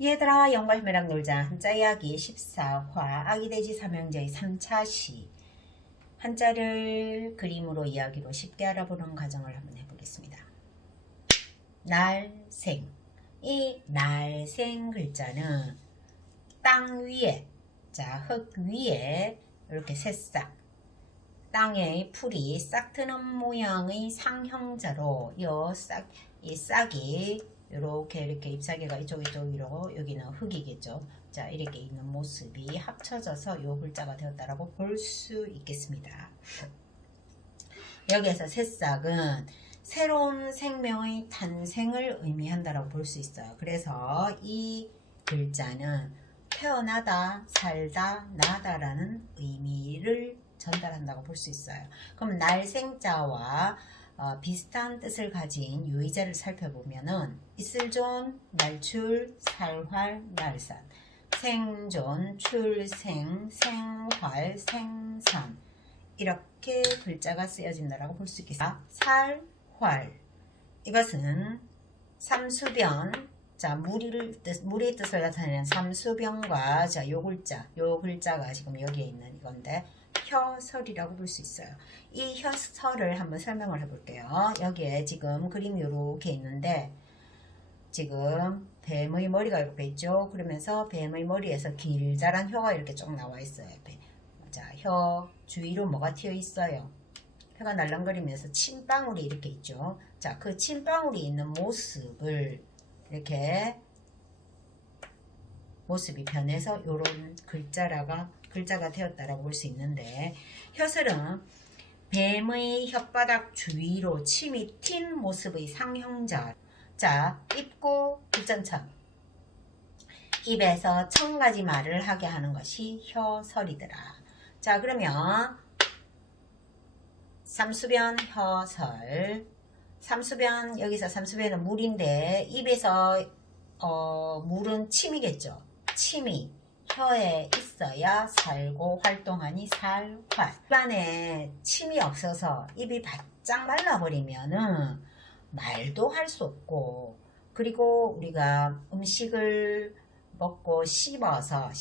얘들아 영과 힘이랑 놀자 한자 이야기 14화 아기돼지 삼형제의 3차 시 한자를 그림으로 이야기로 쉽게 알아보는 과정을 한번 해보겠습니다. 날생, 이 날생 글자는 땅 위에, 자, 흙 위에 이렇게 새싹, 땅의 풀이 싹 트는 모양의 상형자로 이 싹이 이렇게 잎사귀가 이쪽으로 여기는 흙이겠죠. 자, 이렇게 있는 모습이 합쳐져서 요 글자가 되었다라고 볼 수 있겠습니다. 여기에서 새싹은 새로운 생명의 탄생을 의미한다라고 볼 수 있어요. 그래서 이 글자는 태어나다, 살다, 나다라는 의미를 전달한다고 볼 수 있어요. 그럼 날생자와 비슷한 뜻을 가진 유의자를 살펴보면은 있을존, 날출, 살활, 날산, 생존, 출생, 생활, 생산 이렇게 글자가 쓰여진다라고 볼 수 있겠습니다. 살활 이것은 삼수변, 자 무리의 뜻을 나타내는 삼수변과 자 요 글자가 지금 여기에 있는 이건데 혀설이라고 볼 수 있어요. 이 혀설을 한번 설명을 해볼게요. 여기에 지금 그림이 이렇게 있는데 지금 뱀의 머리가 이렇게 있죠. 그러면서 뱀의 머리에서 길다란 혀가 이렇게 쭉 나와 있어요. 자, 혀 주위로 뭐가 튀어 있어요? 혀가 날랑거리면서 침방울이 이렇게 있죠. 자, 그 침방울이 있는 모습을 이렇게 모습이 변해서 이런 글자가 되었다라고 볼 수 있는데 혀설은 뱀의 혓바닥 주위로 침이 튄 모습의 상형자. 자, 입구 불전천 입에서 1000가지 말을 하게 하는 것이 혀설이더라. 자, 그러면 삼수변 혀설 삼수변 여기서 삼수변은 물인데 입에서 물은 침이겠죠. 침이 혀에 있어야 살고 활동하니 살활. 입안에 침이 없어서 입이 바짝 말라버리면은 말도 할 수 없고, 그리고 우리가 음식을 먹고 씹어서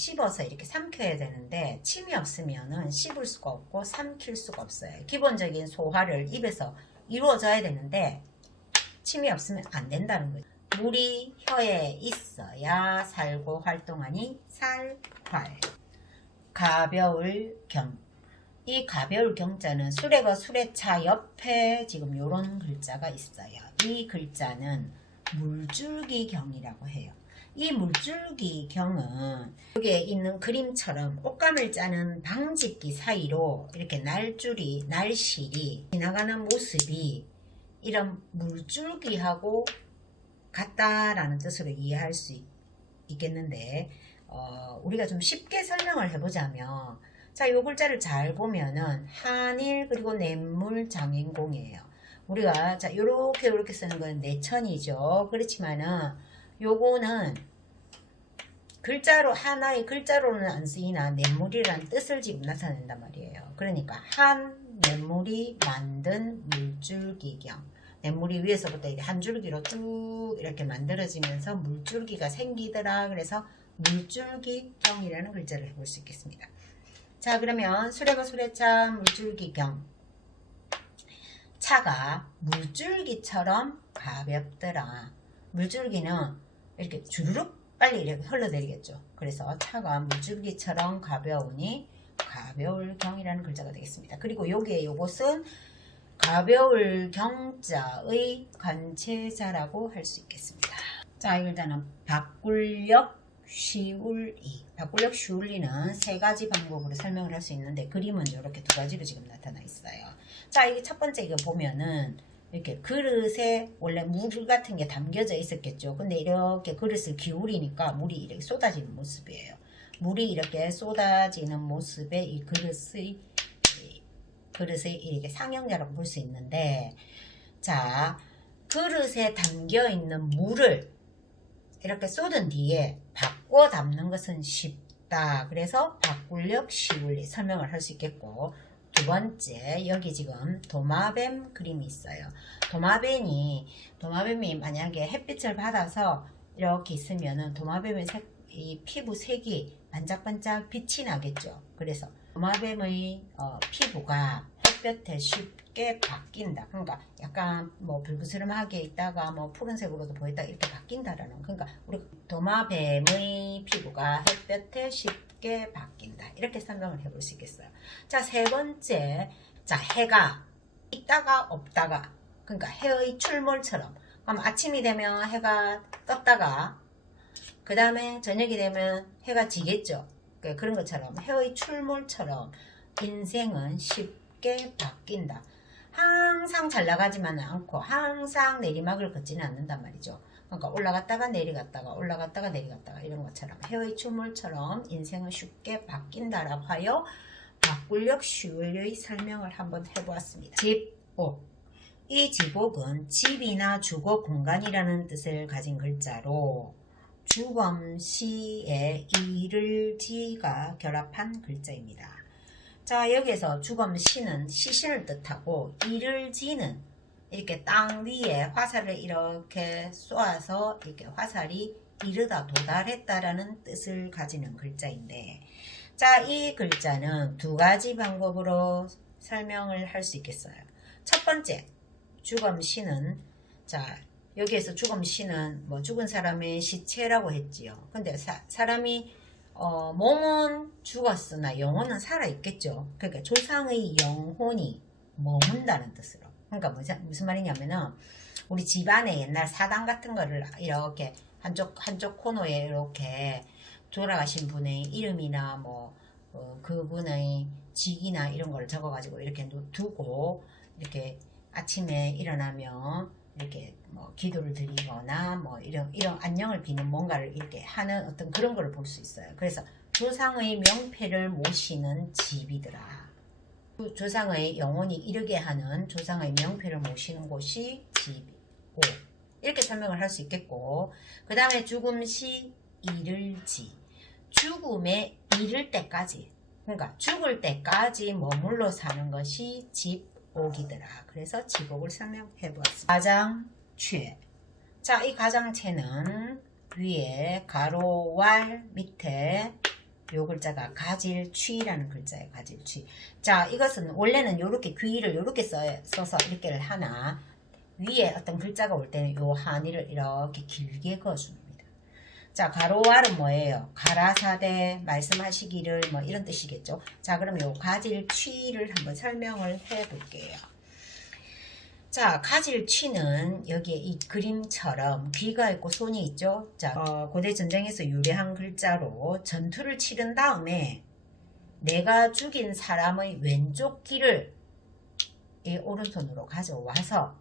이렇게 삼켜야 되는데 침이 없으면은 씹을 수가 없고 삼킬 수가 없어요. 기본적인 소화를 입에서 이루어져야 되는데 침이 없으면 안 된다는 거죠. 물이 혀에 있어야 살고 활동하니 살활. 가벼울 경. 이 가벼울 경자는 수레가 수레차 옆에 지금 요런 글자가 있어요. 이 글자는 물줄기 경이라고 해요. 이 물줄기 경은 여기에 있는 그림처럼 옷감을 짜는 방짓기 사이로 이렇게 날실이 지나가는 모습이 이런 물줄기하고 같다라는 뜻으로 이해할 수 있겠는데 우리가 좀 쉽게 설명을 해보자면 자, 요 글자를 잘 보면은 한일 그리고 냇물 장인공이에요. 우리가 자 요렇게 쓰는 건 내천이죠. 그렇지만은 요거는 글자로 하나의 글자로는 안 쓰이나 냇물이라는 뜻을 지금 나타낸단 말이에요. 그러니까 한 냇물이 만든 물줄기경. 냇물이 위에서부터 이렇게 한 줄기로 쭉 이렇게 만들어지면서 물줄기가 생기더라. 그래서 물줄기경이라는 글자를 해볼 수 있겠습니다. 자, 그러면 수레가 수레차 물줄기경. 차가 물줄기처럼 가볍더라. 물줄기는 이렇게 주르륵 빨리 이렇게 흘러내리겠죠. 그래서 차가 물줄기처럼 가벼우니 가벼울 경이라는 글자가 되겠습니다. 그리고 여기에 요것은 가벼울 경자의 관체자라고 할 수 있겠습니다. 자, 일단은 바꿀력 쉬울리. 바꿀력 쉬울리는 세 가지 방법으로 설명을 할 수 있는데 그림은 이렇게 두 가지로 지금 나타나 있어요. 자, 이게 첫 번째 이거 보면은 이렇게 그릇에 원래 물 같은 게 담겨져 있었겠죠. 근데 이렇게 그릇을 기울이니까 물이 이렇게 쏟아지는 모습이에요. 물이 이렇게 쏟아지는 모습에 이 그릇의 이렇게 상형자라고 볼 수 있는데, 자, 그릇에 담겨 있는 물을 이렇게 쏟은 뒤에 바꿔 담는 것은 쉽다. 그래서 바꿀력 쉬울리 설명을 할 수 있겠고, 두 번째 여기 지금 도마뱀 그림이 있어요. 도마뱀이 만약에 햇빛을 받아서 이렇게 있으면은 도마뱀의 이 피부 색이 반짝반짝 빛이 나겠죠. 그래서 도마뱀의 피부가 햇볕에 쉽게 바뀐다. 그러니까 약간 뭐 불그스름하게 있다가 뭐 푸른색으로도 보였다 이렇게 바뀐다라는. 그러니까 우리 도마뱀의 피부가 햇볕에 쉽게 바뀐다. 이렇게 설명을 해볼 수 있겠어요. 자, 세 번째, 자, 해가 있다가 없다가, 그러니까 해의 출몰처럼. 그럼 아침이 되면 해가 떴다가 그 다음에 저녁이 되면 해가 지겠죠. 그런 것처럼 해의 출몰처럼 인생은 쉽게 바뀐다. 항상 잘 나가지만은 않고 항상 내리막을 걷지는 않는단 말이죠. 그러니까 올라갔다가 내려갔다가 올라갔다가 내려갔다가 이런 것처럼 해의 출몰처럼 인생은 쉽게 바뀐다라고 하여 바꿀력 쉬울의 설명을 한번 해보았습니다. 집옥. 이 집옥은 집이나 주거 공간이라는 뜻을 가진 글자로 주범시에 이를 지가 결합한 글자입니다. 자, 여기에서 주범시는 시신을 뜻하고 이를 지는 이렇게 땅 위에 화살을 이렇게 쏘아서 이렇게 화살이 이르다 도달했다라는 뜻을 가지는 글자인데, 자, 이 글자는 두 가지 방법으로 설명을 할 수 있겠어요. 첫 번째, 주검시는, 자, 여기에서 주검시는 뭐 죽은 사람의 시체라고 했지요. 근데 사람이 몸은 죽었으나 영혼은 살아있겠죠. 그러니까 조상의 영혼이 머문다는 뜻으로. 그러니까 무슨 말이냐면은 우리 집안에 옛날 사당 같은 거를 이렇게 한쪽 코너에 이렇게 돌아가신 분의 이름이나 뭐 그분의 직이나 이런 걸 적어가지고 이렇게 두고 이렇게 아침에 일어나면 이렇게 뭐 기도를 드리거나 뭐 이런 안녕을 비는 뭔가를 이렇게 하는 어떤 그런 걸 볼 수 있어요. 그래서 조상의 명패를 모시는 집이더라. 조상의 영혼이 이르게 하는 조상의 명패를 모시는 곳이 집이고, 이렇게 설명을 할 수 있겠고, 그 다음에 죽음시 이를지, 죽음에 이를 때까지, 그러니까 죽을 때까지 머물러 사는 것이 집옥이더라. 그래서 집옥을 설명해 보았습니다. 가장최. 자, 이 가장체는 위에 가로왈 밑에 요 글자가 가질취라는 글자예요. 가질취. 자, 이것은 원래는 요렇게 귀를 요렇게 써서 이렇게를 하나, 위에 어떤 글자가 올 때는 요 한이를 이렇게 길게 그어줍니다. 자, 가로왈은 뭐예요? 가라사대 말씀하시기를 뭐 이런 뜻이겠죠. 자, 그러면 요 가질취를 한번 설명을 해 볼게요. 자, 가질취는 여기에 이 그림처럼 귀가 있고 손이 있죠. 자, 고대 전쟁에서 유래한 글자로 전투를 치른 다음에 내가 죽인 사람의 왼쪽 귀를 이 오른손으로 가져와서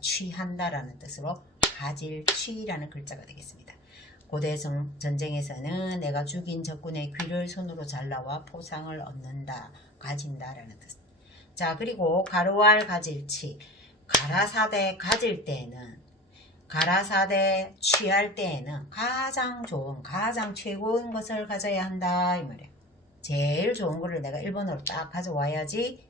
취한다라는 뜻으로 가질취라는 글자가 되겠습니다. 고대 전쟁에서는 내가 죽인 적군의 귀를 손으로 잘라와 포상을 얻는다, 가진다라는 뜻. 자, 그리고 가로왈 가질치, 가라사대 가질 때에는, 가라사대 취할 때에는 가장 좋은, 가장 최고인 것을 가져야 한다 이 말이야. 제일 좋은 거를 내가 1번으로 딱 가져와야지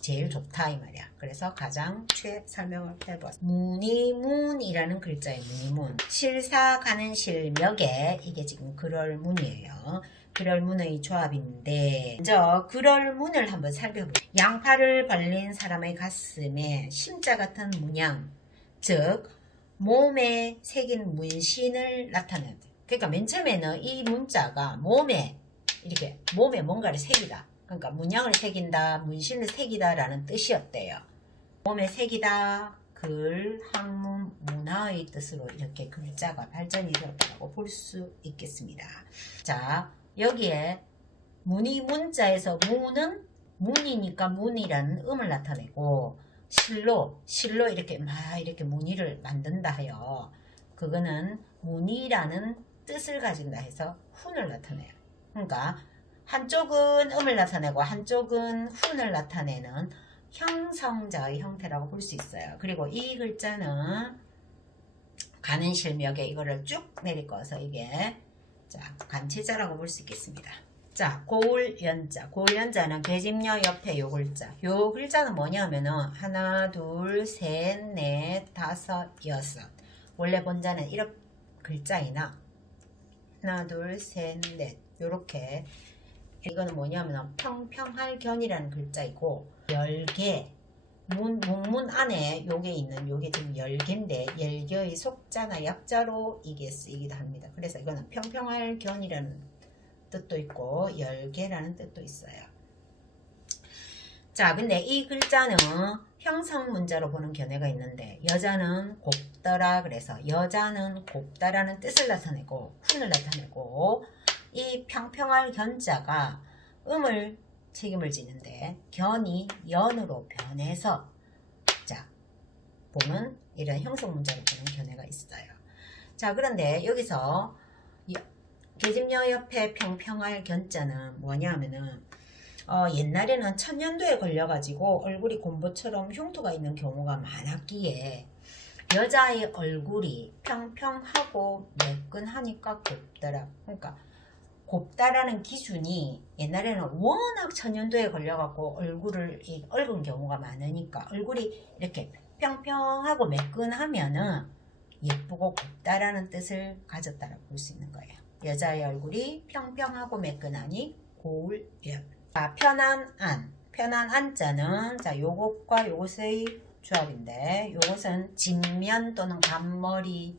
제일 좋다 이 말이야. 그래서 가장 최 설명을 해보았습니다. 문이문이라는 글자의 문이문, 실사 가는 실명에 이게 지금 그럴문이에요. 그럴문의 조합인데, 먼저 그럴문을 한번 살펴볼게요. 양팔을 벌린 사람의 가슴에 심자 같은 문양, 즉 몸에 새긴 문신을 나타내는. 그러니까 맨 처음에는 이 문자가 몸에 이렇게 몸에 뭔가를 새기다, 그러니까 문양을 새긴다, 문신을 새기다 라는 뜻이었대요. 몸에 새기다, 글, 학문, 문화의 뜻으로 이렇게 글자가 발전이 되었다고 볼 수 있겠습니다. 자, 여기에 문이 문자에서 문은 문이니까 문이라는 음을 나타내고, 실로 이렇게 막 이렇게 문의를 만든다 하여 그거는 문이라는 뜻을 가진다 해서 훈을 나타내요. 그러니까 한쪽은 음을 나타내고 한쪽은 훈을 나타내는 형성자의 형태라고 볼 수 있어요. 그리고 이 글자는 가는 실명에 이거를 쭉 내리꺼서 이게 자 간체자라고 볼 수 있겠습니다. 자, 고울연자. 고울연자는 계집녀 옆에 요 글자. 요 글자는 뭐냐면은 하나, 둘, 셋, 넷, 다섯, 여섯. 원래 본자는 이렇게 글자이나 하나 둘 셋 넷 요렇게 이거는 뭐냐면 평평할 견이라는 글자이고 열개 문문 안에 요게 있는 요게 지금 열개인데 열개의 속자나 약자로 이게 쓰이기도 합니다. 그래서 이거는 평평할 견이라는 뜻도 있고 열개라는 뜻도 있어요. 자, 근데 이 글자는 형성 문자로 보는 견해가 있는데 여자는 곱더라 그래서 여자는 곱다라는 뜻을 나타내고 훈을 나타내고 이 평평할 견자가 음을 책임을 지는데 견이 연으로 변해서 자 보면 이런 형성 문자로 보는 견해가 있어요. 자, 그런데 여기서 계집녀 옆에 평평할 견자는 뭐냐면은 옛날에는 천년도에 걸려가지고 얼굴이 곰보처럼 흉터가 있는 경우가 많았기에 여자의 얼굴이 평평하고 매끈하니까 곱더라. 그러니까 곱다라는 기준이 옛날에는 워낙 천연도에 걸려갖고 얼굴을 얽은 경우가 많으니까 얼굴이 이렇게 평평하고 매끈하면은 예쁘고 곱다라는 뜻을 가졌다고 볼 수 있는 거예요. 여자의 얼굴이 평평하고 매끈하니 고울연. 자, 편한 안. 편한 안자는 자 요것과 요것의 조합인데 요것은 진면 또는 간머리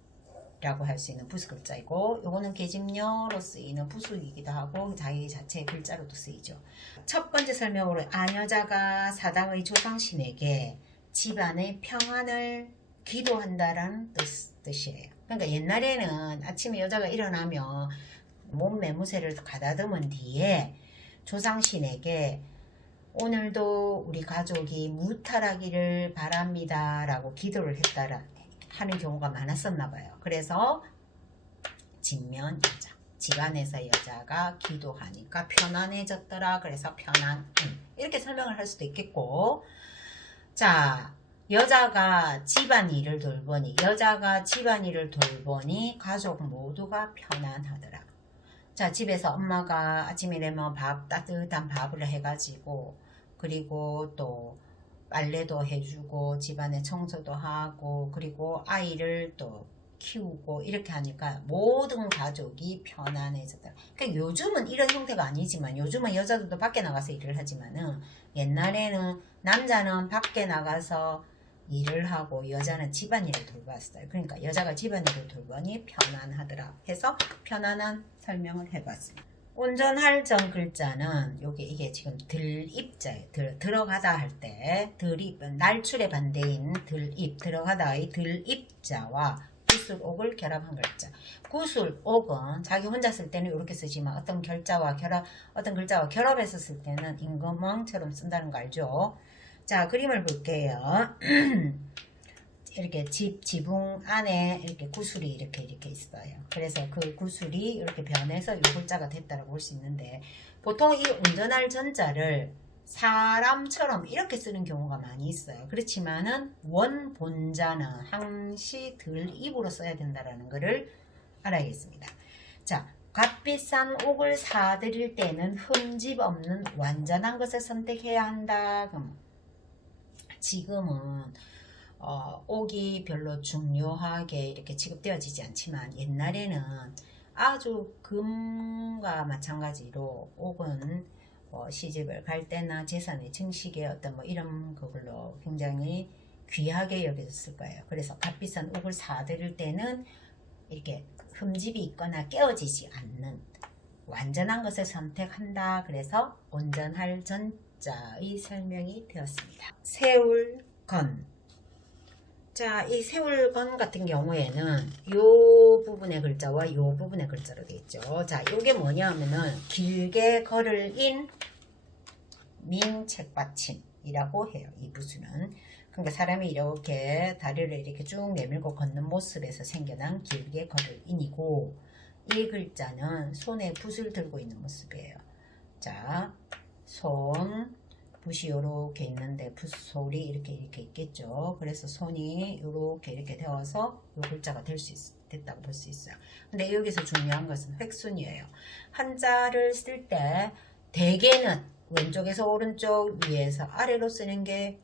라고 할 수 있는 부수글자이고 요거는 계집녀로 쓰이는 부수이기도 하고 자기 자체의 글자로도 쓰이죠. 첫 번째 설명으로 아녀자가 사당의 조상신에게 집안의 평안을 기도한다라는 뜻이에요. 그러니까 옛날에는 아침에 여자가 일어나면 몸 매무새를 가다듬은 뒤에 조상신에게 오늘도 우리 가족이 무탈하기를 바랍니다 라고 기도를 했다라 하는 경우가 많았었나 봐요. 그래서 진면 여자, 집안에서 여자가 기도하니까 편안해졌더라. 그래서 편안 이렇게 설명을 할 수도 있겠고, 자 여자가 집안일을 돌보니 가족 모두가 편안하더라. 자, 집에서 엄마가 아침에 되면 따뜻한 밥을 해가지고 그리고 또 빨래도 해주고 집안에 청소도 하고 그리고 아이를 또 키우고 이렇게 하니까 모든 가족이 편안해졌다. 그러니까 요즘은 이런 형태가 아니지만 요즘은 여자들도 밖에 나가서 일을 하지만은 옛날에는 남자는 밖에 나가서 일을 하고 여자는 집안일을 돌봤어요. 그러니까 여자가 집안일을 돌보니 편안하더라 해서 편안한 설명을 해봤습니다. 온전할 전 글자는 이게 지금 들입자예요. 들어가다 할 때 들입 날출의 반대인 들입 들어가다의 들입자와 구술옥을 결합한 글자. 구술옥은 자기 혼자 쓸 때는 이렇게 쓰지만 어떤 글자와 결합해서 쓸 때는 임금왕처럼 쓴다는 거 알죠? 자, 그림을 볼게요. 이렇게 지붕 안에 이렇게 구슬이 이렇게 있어요. 그래서 그 구슬이 이렇게 변해서 요 글자가 됐다고 볼 수 있는데 보통 이 운전할 전자를 사람처럼 이렇게 쓰는 경우가 많이 있어요. 그렇지만은 원 본자는 항시 들입으로 써야 된다라는 것을 알아야겠습니다. 자, 값비싼 옥을 사드릴 때는 흠집 없는 완전한 것을 선택해야 한다. 그럼 지금은 옥이 별로 중요하게 이렇게 취급되어지지 않지만 옛날에는 아주 금과 마찬가지로 옥은 시집을 갈 때나 재산의 증식의 어떤 이런 그걸로 굉장히 귀하게 여겨졌을 거예요. 그래서 값비싼 옥을 사드릴 때는 이렇게 흠집이 있거나 깨어지지 않는 완전한 것을 선택한다. 그래서 온전할 전자의 설명이 되었습니다. 세울건. 자, 이 세울건 같은 경우에는 요 부분의 글자와 요 부분의 글자로 되어 있죠. 자, 요게 뭐냐 하면은 길게 걸을 인 민책받침이라고 해요. 이 부수는. 그러니까 사람이 이렇게 다리를 이렇게 쭉 내밀고 걷는 모습에서 생겨난 길게 걸을 인이고 이 글자는 손에 붓을 들고 있는 모습이에요. 자, 손 붓이 요렇게 있는데 붓솔이 이렇게 있겠죠. 그래서 손이 이렇게 되어서 요 글자가 됐다고 볼 수 있어요. 근데 여기서 중요한 것은 획순이에요. 한자를 쓸 때 대개는 왼쪽에서 오른쪽, 위에서 아래로 쓰는 게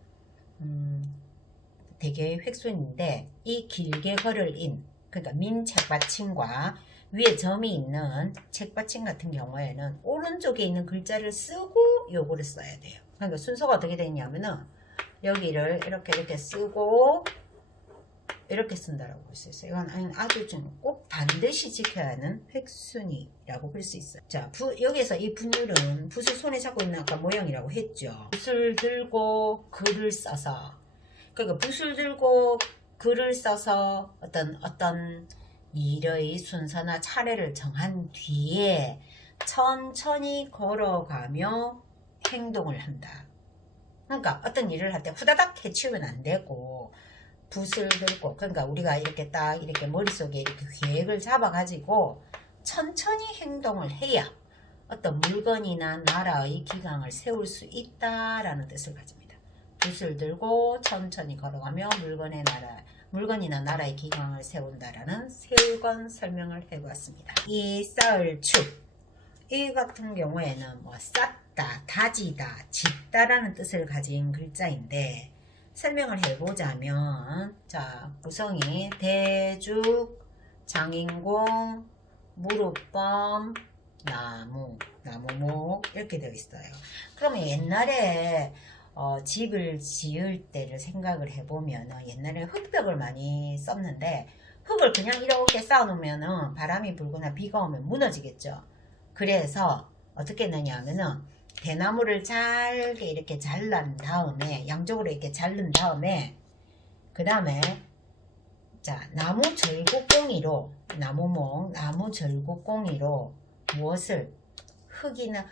대개 획순인데 이 길게 걸을 인 그러니까 민 책받침과 위에 점이 있는 책받침 같은 경우에는 오른쪽에 있는 글자를 쓰고 요거를 써야 돼요. 그러니까 순서가 어떻게 되냐면은 여기를 이렇게 쓰고 이렇게 쓴다라고 볼 수 있어요. 이건 아주 좀 꼭 반드시 지켜야 하는 획순이라고 볼 수 있어요. 자, 여기에서 이 분율은 붓을 손에 잡고 있는 아까 모양이라고 했죠. 붓을 들고 글을 써서, 그러니까 붓을 들고 글을 써서 어떤 일의 순서나 차례를 정한 뒤에 천천히 걸어가며 행동을 한다. 그러니까 어떤 일을 할 때 후다닥 해치우면 안 되고 붓을 들고, 그러니까 우리가 이렇게 딱 이렇게 머릿속에 이렇게 계획을 잡아가지고 천천히 행동을 해야 어떤 물건이나 나라의 기강을 세울 수 있다라는 뜻을 가집니다. 붓을 들고 천천히 걸어가며 물건이나 나라의 기강을 세운다라는 세건 설명을 해보았습니다. 이 쌓을축, 이 같은 경우에는 뭐 쌓다, 다지다, 짓다라는 뜻을 가진 글자인데 설명을 해보자면, 자, 구성이 대죽, 장인공, 무릎범, 나무목 이렇게 되어 있어요. 그러면 옛날에 집을 지을 때를 생각을 해보면 옛날에 흙벽을 많이 썼는데 흙을 그냥 이렇게 쌓아놓으면 바람이 불거나 비가 오면 무너지겠죠. 그래서 어떻게 했느냐 하면은 대나무를 잘게 이렇게 잘란 다음에 양쪽으로 이렇게 자른 다음에 그 다음에 자, 나무 절구꽁이로 나무 절구꽁이로 무엇을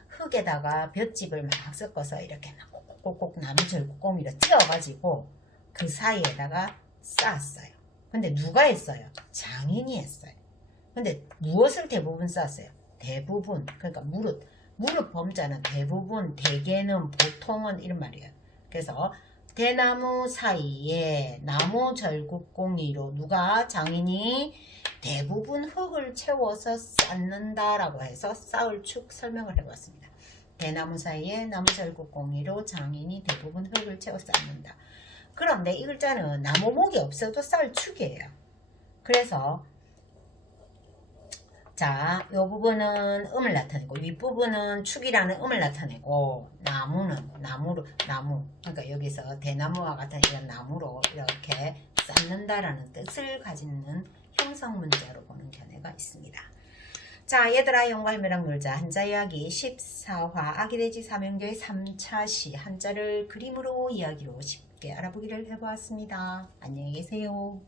흙에다가 볏짚을 막 섞어서 이렇게 꼭꼭 나무 절구꽁이로 찧어가지고 그 사이에다가 쌓았어요. 근데 누가 했어요? 장인이 했어요. 근데 무엇을 대부분 쌓았어요? 대부분, 그러니까 무릇 범자는 대부분, 대개는, 보통은 이런 말이에요. 그래서 대나무 사이에 나무 절구꽁이로 누가 장인이 대부분 흙을 채워서 쌓는다라고 해서 쌓을축 설명을 해봤습니다. 대나무 사이에 나무 절구꽁이로 장인이 대부분 흙을 채워 쌓는다. 그런데 이 글자는 나무목이 없어도 쌓을축이에요. 그래서 자, 이 부분은 음을 나타내고 윗부분은 축이라는 음을 나타내고 나무는 나무, 그러니까 여기서 대나무와 같은 이런 나무로 이렇게 쌓는다라는 뜻을 가지는 형성 문자로 보는 견해가 있습니다. 자, 얘들아, 영과 힘이랑 놀자. 한자 이야기 14화 아기돼지 삼형제의 3차 시, 한자를 그림으로 이야기로 쉽게 알아보기를 해보았습니다. 안녕히 계세요.